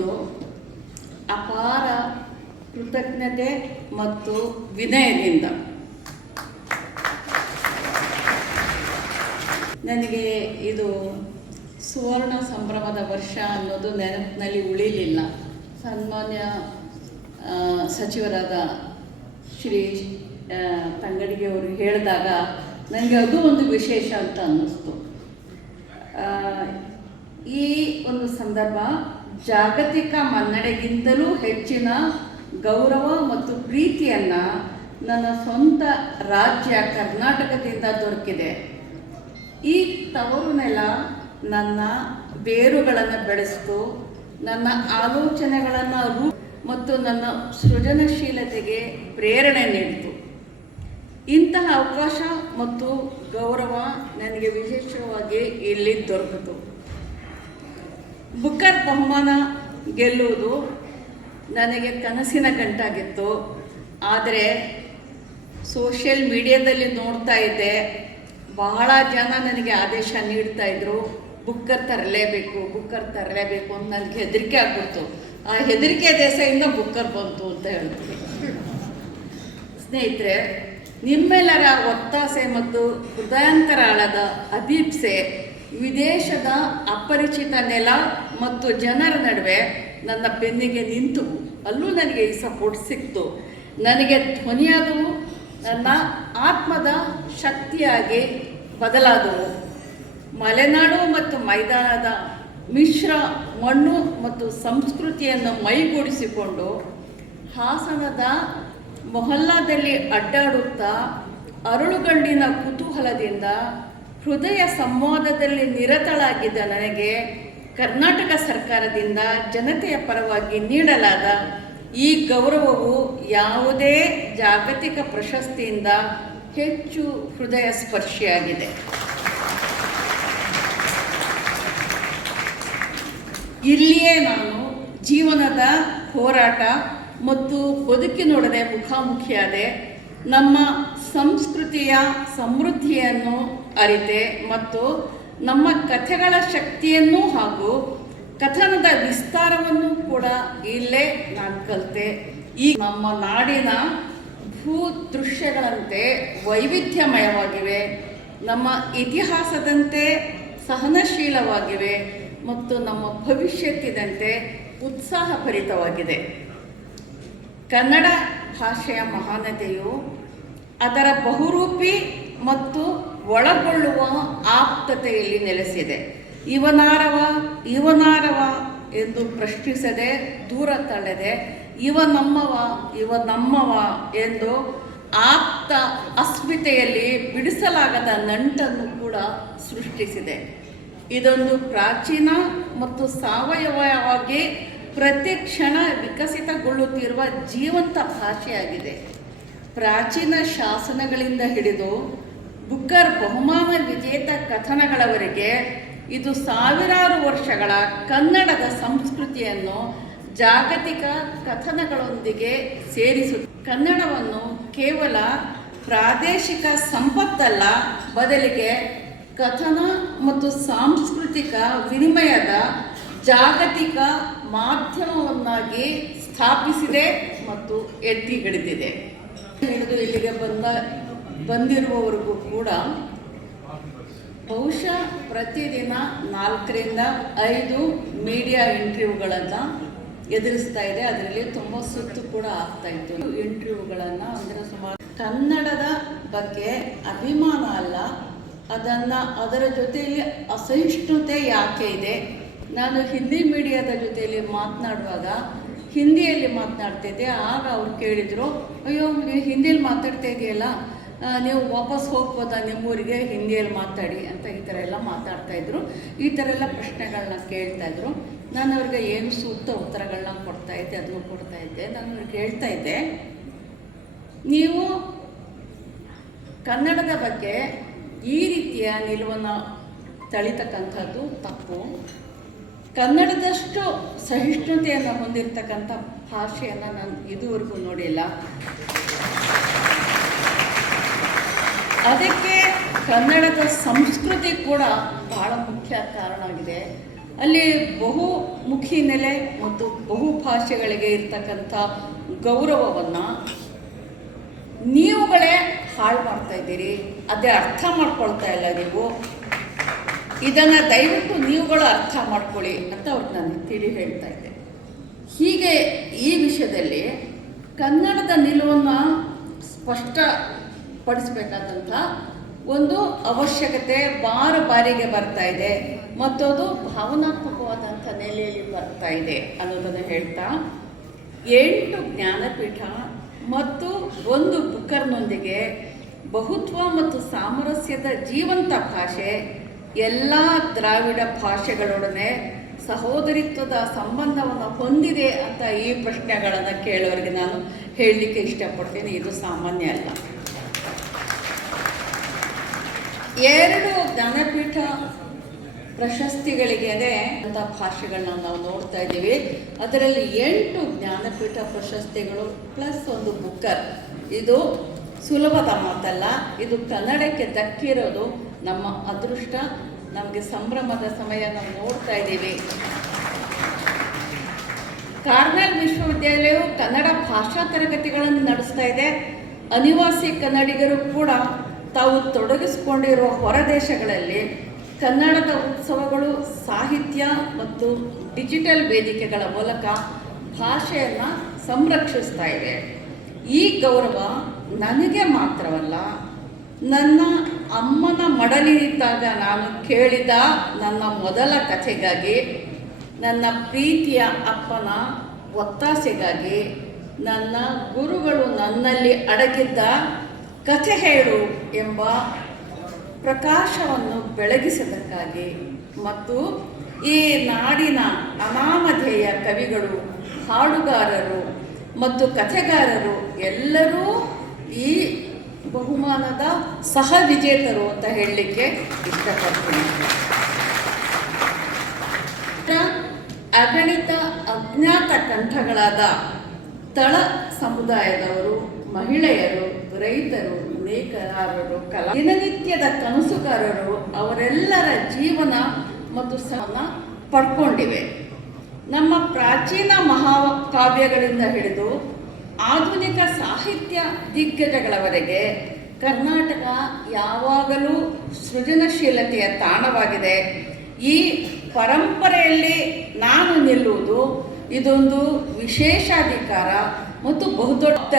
ಹೇಳುವುದು ಅಪಾರ ಕೃತಜ್ಞತೆ ಮತ್ತು ವಿನಯದಿಂದ. ನನಗೆ ಇದು ಸುವರ್ಣ ಸಂಭ್ರಮದ ವರ್ಷ ಅನ್ನೋದು ನೆನಪಿನಲ್ಲಿ ಉಳಿಲಿಲ್ಲ. ಸನ್ಮಾನ್ಯ ಸಚಿವರಾದ ಶ್ರೀ ತಂಗಡಿಗೆ ಅವರು ಹೇಳಿದಾಗ ನನಗೆ ಅದು ಒಂದು ವಿಶೇಷ ಅಂತ ಅನ್ನಿಸ್ತು. ಈ ಒಂದು ಸಂದರ್ಭ ಜಾಗತಿಕ ಮನ್ನಣೆಗಿಂತಲೂ ಹೆಚ್ಚಿನ ಗೌರವ ಮತ್ತು ಪ್ರೀತಿಯನ್ನು ನನ್ನ ಸ್ವಂತ ರಾಜ್ಯ ಕರ್ನಾಟಕದಿಂದ ದೊರಕಿದೆ. ಈ ತವರು ನೆಲ ನನ್ನ ಬೇರುಗಳನ್ನು ಬೆಳೆಸಿತು, ನನ್ನ ಆಲೋಚನೆಗಳನ್ನು ರೂ ಮತ್ತು ನನ್ನ ಸೃಜನಶೀಲತೆಗೆ ಪ್ರೇರಣೆ ನೀಡಿತು. ಇಂತಹ ಅವಕಾಶ ಮತ್ತು ಗೌರವ ನನಗೆ ವಿಶೇಷವಾಗಿ ಇಲ್ಲಿ ದೊರಕಿತು. ಬುಕ್ಕರ್ ಬಹುಮಾನ ಗೆಲ್ಲುವುದು ನನಗೆ ಕನಸಿನ ಗಂಟಾಗಿತ್ತು. ಆದರೆ ಸೋಷಿಯಲ್ ಮೀಡಿಯಾದಲ್ಲಿ ನೋಡ್ತಾ ಇದ್ದೆ. ಬಹಳ ಜನ ನನಗೆ ಆದೇಶ ನೀಡ್ತಾ ಇದ್ರು. ಬುಕ್ಕರ್ ತರಲೇಬೇಕು ಬುಕ್ಕರ್ ತರಲೇಬೇಕು ಅಂತ ನನಗೆ ಹೆದರಿಕೆ ಆಗ್ಬಿಡ್ತು. ಆ ಹೆದರಿಕೆ ದೇಶದಿಂದ ಬುಕ್ಕರ್ ಬಂತು ಅಂತ ಹೇಳ್ತೀನಿ. ಸ್ನೇಹಿತರೆ, ನಿಮ್ಮೆಲ್ಲರ ಒತ್ತಾಸೆ ಮತ್ತು ಹೃದಯಾಂತರಾಳದ ಅಭೀಪ್ಸೆ ವಿದೇಶದ ಅಪರಿಚಿತ ನೆಲ ಮತ್ತು ಜನರ ನಡುವೆ ನನ್ನ ಬೆನ್ನಿಗೆ ನಿಂತು ಅಲ್ಲೂ ನನಗೆ ಈ ಸಪೋರ್ಟ್ ಸಿಕ್ತು. ನನಗೆ ಧ್ವನಿಯಾದವು, ನನ್ನ ಆತ್ಮದ ಶಕ್ತಿಯಾಗಿ ಬದಲಾದವು. ಮಲೆನಾಡು ಮತ್ತು ಮೈದಾನದ ಮಿಶ್ರ ಮಣ್ಣು ಮತ್ತು ಸಂಸ್ಕೃತಿಯನ್ನು ಮೈಗೂಡಿಸಿಕೊಂಡು ಹಾಸನದ ಮೊಹಲ್ಲಾದಲ್ಲಿ ಅಡ್ಡಾಡುತ್ತಾ ಅರಳುಗಂಡಿನ ಕುತೂಹಲದಿಂದ ಹೃದಯ ಸಂವಾದದಲ್ಲಿ ನಿರತಳಾಗಿದ್ದ ನನಗೆ ಕರ್ನಾಟಕ ಸರ್ಕಾರದಿಂದ ಜನತೆಯ ಪರವಾಗಿ ನೀಡಲಾದ ಈ ಗೌರವವು ಯಾವುದೇ ಜಾಗತಿಕ ಪ್ರಶಸ್ತಿಯಿಂದ ಹೆಚ್ಚು ಹೃದಯ ಸ್ಪರ್ಶಿಯಾಗಿದೆ ಇಲ್ಲಿಯೇ ನಾನು ಜೀವನದ ಹೋರಾಟ ಮತ್ತು ಬದುಕಿನೊಡನೆ ಮುಖಾಮುಖಿಯಾದೆ ನಮ್ಮ ಸಂಸ್ಕೃತಿಯ ಸಮೃದ್ಧಿಯನ್ನು ಅರಿತೆ ಮತ್ತು ನಮ್ಮ ಕಥೆಗಳ ಶಕ್ತಿಯನ್ನು ಹಾಗೂ ಕಥನದ ವಿಸ್ತಾರವನ್ನು ಕೂಡ ಇಲ್ಲೇ ನಾನು ಕಲಿತೆ. ಈ ನಮ್ಮ ನಾಡಿನ ಭೂ ದೃಶ್ಯಗಳಂತೆ ವೈವಿಧ್ಯಮಯವಾಗಿವೆ. ನಮ್ಮ ಇತಿಹಾಸದಂತೆ ಸಹನಶೀಲವಾಗಿವೆ ಮತ್ತು ನಮ್ಮ ಭವಿಷ್ಯತ್ತಿದಂತೆ ಉತ್ಸಾಹಭರಿತವಾಗಿದೆ. ಕನ್ನಡ ಭಾಷೆಯ ಮಹಾನತೆಯು ಅದರ ಬಹುರೂಪಿ ಮತ್ತು ಒಳಗೊಳ್ಳುವ ಆಪ್ತತೆಯಲ್ಲಿ ನೆಲೆಸಿದೆ. ಇವನಾರವ ಇವನಾರವ ಎಂದು ಪ್ರಶ್ನಿಸದೆ ದೂರ ತಳ್ಳದೆ ಇವ ನಮ್ಮವ ಇವ ನಮ್ಮವ ಎಂದು ಆಪ್ತ ಅಸ್ಮಿತೆಯಲ್ಲಿ ಬಿಡಿಸಲಾಗದ ನಂಟನ್ನು ಕೂಡ ಸೃಷ್ಟಿಸಿದೆ. ಇದೊಂದು ಪ್ರಾಚೀನ ಮತ್ತು ಸಾವಯವವಾಗಿ ಪ್ರತಿ ಕ್ಷಣ ವಿಕಸಿತಗೊಳ್ಳುತ್ತಿರುವ ಜೀವಂತ ಭಾಷೆಯಾಗಿದೆ. ಪ್ರಾಚೀನ ಶಾಸನಗಳಿಂದ ಹಿಡಿದು ಬುಕ್ಕರ್ ಬಹುಮಾನ ವಿಜೇತ ಕಥನಗಳವರೆಗೆ ಇದು ಸಾವಿರಾರು ವರ್ಷಗಳ ಕನ್ನಡದ ಸಂಸ್ಕೃತಿಯನ್ನು ಜಾಗತಿಕ ಕಥನಗಳೊಂದಿಗೆ ಸೇರಿಸು, ಕನ್ನಡವನ್ನು ಕೇವಲ ಪ್ರಾದೇಶಿಕ ಸಂಪತ್ತಲ್ಲ, ಬದಲಿಗೆ ಕಥನ ಮತ್ತು ಸಾಂಸ್ಕೃತಿಕ ವಿನಿಮಯದ ಜಾಗತಿಕ ಮಾಧ್ಯಮವನ್ನಾಗಿ ಸ್ಥಾಪಿಸಿದೆ ಮತ್ತು ಎತ್ತಿ ಹಿಡಿದಿದೆ. ಹಿಡಿದು ಇಲ್ಲಿಗೆ ಬಂದ ಬಂದಿರುವವರೆಗೂ ಕೂಡ ಬಹುಶಃ ಪ್ರತಿದಿನ ನಾಲ್ಕರಿಂದ ಐದು ಮೀಡಿಯಾ ಇಂಟರ್ವ್ಯೂಗಳನ್ನು ಎದುರಿಸ್ತಾ ಇದೆ. ಅದರಲ್ಲಿ ತುಂಬ ಸುತ್ತು ಕೂಡ ಆಗ್ತಾ ಇತ್ತು. ಇಂಟರ್ವ್ಯೂಗಳನ್ನು ಅಂದರೆ ಸುಮಾರು ಕನ್ನಡದ ಬಗ್ಗೆ ಅಭಿಮಾನ ಅಲ್ಲ. ಅದನ್ನು ಅದರ ಜೊತೆಯಲ್ಲಿ ಅಸಹಿಷ್ಣುತೆ ಯಾಕೆ ಇದೆ? ನಾನು ಹಿಂದಿ ಮೀಡಿಯಾದ ಜೊತೆಯಲ್ಲಿ ಮಾತನಾಡುವಾಗ ಹಿಂದಿಯಲ್ಲಿ ಮಾತನಾಡ್ತಿದ್ದೆ. ಆಗ ಅವ್ರು ಕೇಳಿದರು, ಅಯ್ಯೋ ಹಿಂದಿಯಲ್ಲಿ ಮಾತಾಡ್ತಾ ಇದೆಯಲ್ಲ? ನೀವು ವಾಪಸ್ ಹೋಗ್ಬೋದಾ ನಿಮ್ಮೂರಿಗೆ? ಹಿಂದಿಯಲ್ಲಿ ಮಾತಾಡಿ ಅಂತ ಈ ಥರ ಎಲ್ಲ ಮಾತಾಡ್ತಾ ಇದ್ರು. ಈ ಥರ ಎಲ್ಲ ಪ್ರಶ್ನೆಗಳನ್ನ ಕೇಳ್ತಾ ಇದ್ರು. ನಾನು ಅವ್ರಿಗೆ ಏನು ಸೂಕ್ತ ಉತ್ತರಗಳನ್ನ ಕೊಡ್ತಾ ಇದ್ದೆ, ಅದನ್ನು ಕೊಡ್ತಾ ಇದ್ದೆ. ನಾನು ಅವ್ರಿಗೆ ಹೇಳ್ತಾ ಇದ್ದೆ, ನೀವು ಕನ್ನಡದ ಬಗ್ಗೆ ಈ ರೀತಿಯ ನಿಲುವನ್ನು ತಳಿತಕ್ಕಂಥದ್ದು ತಪ್ಪು. ಕನ್ನಡದಷ್ಟು ಸಹಿಷ್ಣುತೆಯನ್ನು ಹೊಂದಿರತಕ್ಕಂಥ ಭಾಷೆಯನ್ನು ನಾನು ಇದುವರೆಗೂ ನೋಡಿಲ್ಲ. ಅದಕ್ಕೆ ಕನ್ನಡದ ಸಂಸ್ಕೃತಿ ಕೂಡ ಬಹಳ ಮುಖ್ಯ ಕಾರಣ ಆಗಿದೆ ಅಲ್ಲಿ ಬಹುಮುಖಿ ನೆಲೆ ಮತ್ತು ಬಹುಭಾಷೆಗಳಿಗೆ ಇರ್ತಕ್ಕಂಥ ಗೌರವವನ್ನು ನೀವುಗಳೇ ಹಾಳು ಮಾಡ್ತಾ ಇದ್ದೀರಿ. ಅದೇ ಅರ್ಥ ಮಾಡ್ಕೊಳ್ತಾ ಇಲ್ಲ ನೀವು. ಇದನ್ನು ದಯವಿಟ್ಟು ನೀವುಗಳು ಅರ್ಥ ಮಾಡ್ಕೊಳ್ಳಿ ಅಂತ ಅವ್ರಿಗೆ ನಾನು ತಿಳಿ ಹೇಳ್ತಾ ಇದ್ದೆ. ಹೀಗೆ ಈ ವಿಷಯದಲ್ಲಿ ಕನ್ನಡದ ನಿಲುವನ್ನು ಸ್ಪಷ್ಟಪಡಿಸಬೇಕಾದಂಥ ಒಂದು ಅವಶ್ಯಕತೆ ಬಾರ ಬಾರಿಗೆ ಬರ್ತಾ ಇದೆ. ಮತ್ತು ಅದು ಭಾವನಾತ್ಮಕವಾದಂಥ ನೆಲೆಯಲ್ಲಿ ಬರ್ತಾ ಇದೆ ಅನ್ನೋದನ್ನು ಹೇಳ್ತಾ, ಎಂಟು ಜ್ಞಾನಪೀಠ ಮತ್ತು ಒಂದು ಬುಕ್ಕರ್ನೊಂದಿಗೆ ಬಹುತ್ವ ಮತ್ತು ಸಾಮರಸ್ಯದ ಜೀವಂತ ಭಾಷೆ, ಎಲ್ಲ ದ್ರಾವಿಡ ಭಾಷೆಗಳೊಡನೆ ಸಹೋದರಿತ್ವದ ಸಂಬಂಧವನ್ನು ಹೊಂದಿದೆ ಅಂತ ಈ ಪ್ರಶ್ನೆಗಳನ್ನು ಕೇಳೋರಿಗೆ ನಾನು ಹೇಳಲಿಕ್ಕೆ ಇಷ್ಟಪಡ್ತೀನಿ. ಇದು ಸಾಮಾನ್ಯ ಅಲ್ಲ. ಎರಡು ಜ್ಞಾನಪೀಠ ಪ್ರಶಸ್ತಿಗಳಿಗೆ ಅಂತ ಭಾಷೆಗಳನ್ನ ನಾವು ನೋಡ್ತಾ ಇದ್ದೀವಿ. ಅದರಲ್ಲಿ ಎಂಟು ಜ್ಞಾನಪೀಠ ಪ್ರಶಸ್ತಿಗಳು ಪ್ಲಸ್ ಒಂದು ಬುಕ್ಕರ್. ಇದು ಸುಲಭದ ಮಾತಲ್ಲ, ಇದು ಕನ್ನಡಕ್ಕೆ ದಕ್ಕಿರೋದು ನಮ್ಮ ಅದೃಷ್ಟ. ನಮಗೆ ಸಂಭ್ರಮದ ಸಮಯ ನಾವು ನೋಡ್ತಾ ಇದ್ದೀವಿ. ಕಾರ್ಮೆಲ್ ವಿಶ್ವವಿದ್ಯಾಲಯವು ಕನ್ನಡ ಭಾಷಾ ತರಗತಿಗಳನ್ನು ನಡೆಸ್ತಾ ಇದೆ. ಅನಿವಾಸಿ ಕನ್ನಡಿಗರು ಕೂಡ ತಾವು ತೊಡಗಿಸಿಕೊಂಡಿರುವ ಹೊರದೇಶಗಳಲ್ಲಿ ಕನ್ನಡದ ಉತ್ಸವಗಳು, ಸಾಹಿತ್ಯ ಮತ್ತು ಡಿಜಿಟಲ್ ವೇದಿಕೆಗಳ ಮೂಲಕ ಭಾಷೆಯನ್ನು ಸಂರಕ್ಷಿಸ್ತಾ ಇವೆ. ಈ ಗೌರವ ನನಗೆ ಮಾತ್ರವಲ್ಲ, ನನ್ನ ಅಮ್ಮನ ಮಡಲಿದ್ದಾಗ ನಾನು ಕೇಳಿದ ನನ್ನ ಮೊದಲ ಕಥೆಗಾಗಿ, ನನ್ನ ಪ್ರೀತಿಯ ಅಪ್ಪನ ಒತ್ತಾಸೆಗಾಗಿ ನನ್ನ ಗುರುಗಳು ನನ್ನಲ್ಲಿ ಅಡಗಿದ್ದ ಕಥೆ ಹೇಳು ಎಂಬ ಪ್ರಕಾಶವನ್ನು ಬೆಳಗಿಸೋದಕ್ಕಾಗಿ ಮತ್ತು ಈ ನಾಡಿನ ಅನಾಮಧೇಯ ಕವಿಗಳು, ಹಾಡುಗಾರರು ಮತ್ತು ಕಥೆಗಾರರು ಎಲ್ಲರೂ ಈ ಬಹುಮಾನದ ಸಹ ವಿಜೇತರು ಅಂತ ಹೇಳಲಿಕ್ಕೆ ಇಷ್ಟಪಡ್ತೀನಿ. ಅಗಣಿತ ಅಜ್ಞಾತ ಕಂಠಗಳಾದ ತಳ ಸಮುದಾಯದವರು, ಮಹಿಳೆಯರು ರೈತರು, ನೇಕಾರರು, ಕಲಾ, ದಿನನಿತ್ಯದ ಕನಸುಗಾರರು ಅವರೆಲ್ಲರ ಜೀವನ ಮತ್ತು ಸಹನ ಪಡ್ಕೊಂಡಿವೆ. ನಮ್ಮ ಪ್ರಾಚೀನ ಮಹಾಕಾವ್ಯಗಳಿಂದ ಹಿಡಿದು ಆಧುನಿಕ ಸಾಹಿತ್ಯ ದಿಗ್ಗಜಗಳವರೆಗೆ ಕರ್ನಾಟಕ ಯಾವಾಗಲೂ ಸೃಜನಶೀಲತೆಯ ತಾಣವಾಗಿದೆ. ಈ ಪರಂಪರೆಯಲ್ಲಿ ನಾನು ನಿಲ್ಲುವುದು ಇದೊಂದು ವಿಶೇಷಾಧಿಕಾರ ಮತ್ತು ಬಹುದೊಡ್ಡ